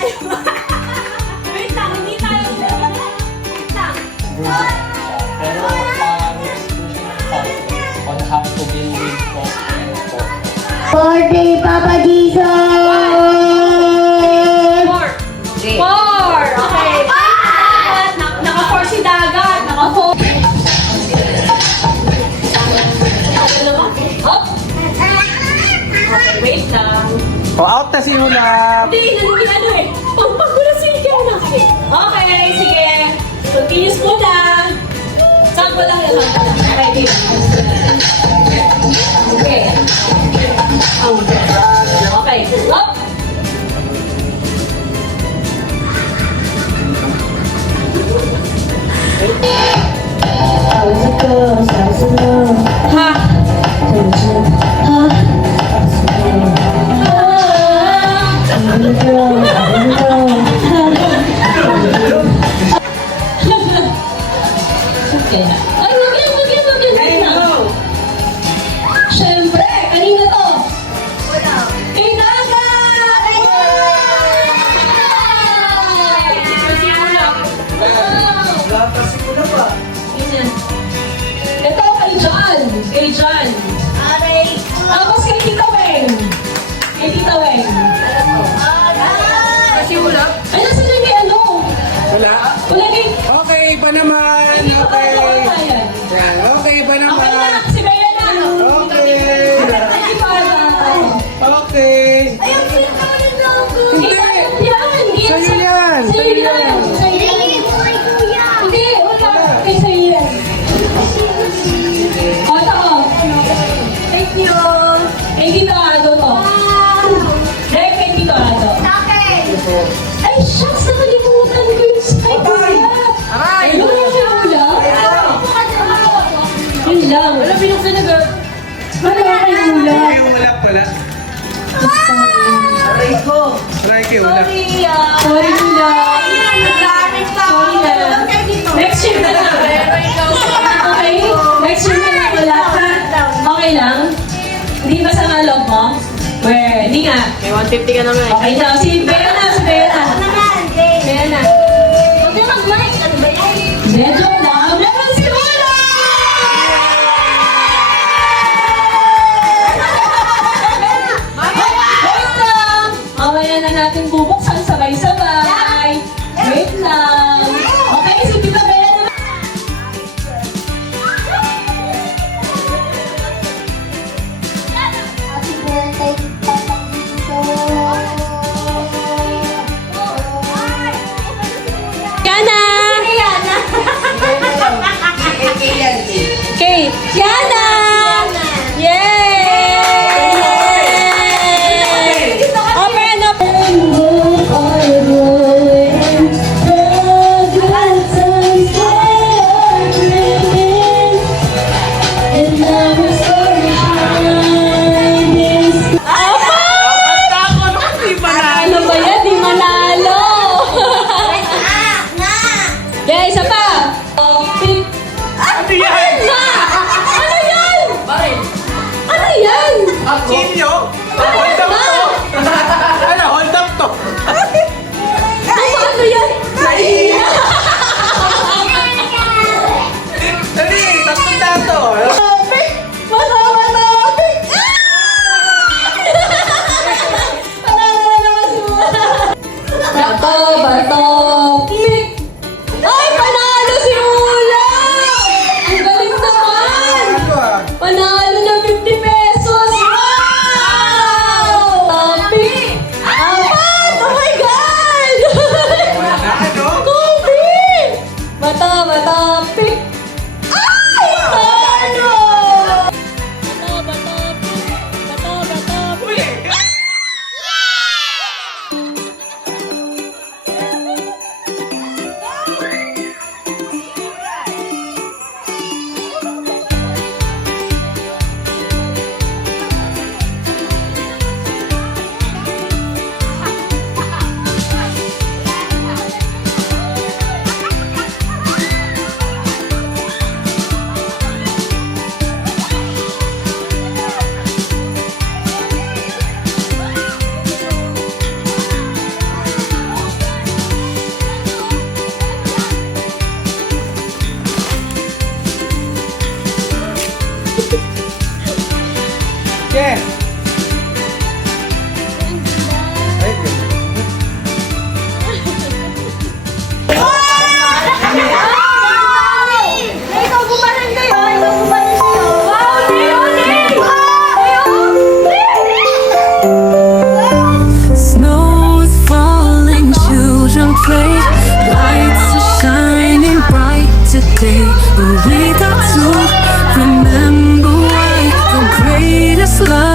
Wait lang, hindi tayo. Wait lang. Pero on how to deal with cost and cost. Birthday, Papa Jesus! Four! Okay. Naka-four si Dagat. Naka-four. Up. Wait lang. O, out na si Hulap. Hindi, ano eh. Pagpagula si Kiana. Okay, sige. Continuous mo lang. Sample lang yan. Okay, okay. Okay. Up. How's it go? How's it go? Ha. Okay. Ay, wag yan. Wait lang. Siyempre, kanina to. Kay Dagat! Ganyan. Ito, kay John. Kay John. Tapos kay Tita Weng. Kay Tita Weng. Ay, nasa na kay ano? Wala? Wala kay... Okay, pa naman. Okay. Yan, okay pa Okay naman. na, si Bea na. Okay. Ay, di ba na? Okay. Hindi. Yan. Sa'yo yan. Sa'yo yan. Hindi, wala. Kay sa'yo yan. O, ito ko. Thank you. Kay Tito Ado to. Dahil kay Tito Ado. Ay, shucks, nakalimutan ko yung spike ko. Aray! Ano yung sinula? Yun lang. Wala binuksan na girl. Ano yung sinula? Yung Hulap pala. Try kayo, Hulap. Sorry, Hula. Sorry na. Next year na lang. Okay? Next year na lang. Wala ka. Okay lang? Hindi ba sa loob mo? Where? Hindi nga. May 150 ka naman. Okay na. Si Bea na. Si Bea na. Bea na. Medyo lang. Meron si Hula! Wait lang. Mamaya na natin bubuksan sabay-sabay. Wait lang. Okay, si Tita Bea naman. Happy birthday, Papa Yana! Okay, Yana! Yay! Open up! Ano ba yan? Di manalo! Yeah, isa pa! Pick. Ano yan? Ma! Ano yan? Ano yan? Chilyo? Hold up to. Ano, hold up to. Ano yan? Dali, tatlo na to. Che! Ay, Ikaw gumaling kayo! Ikaw gumaling kayo! Wow, Snow is falling, children play. Lights are shining bright today. But we got to remember why the greatest love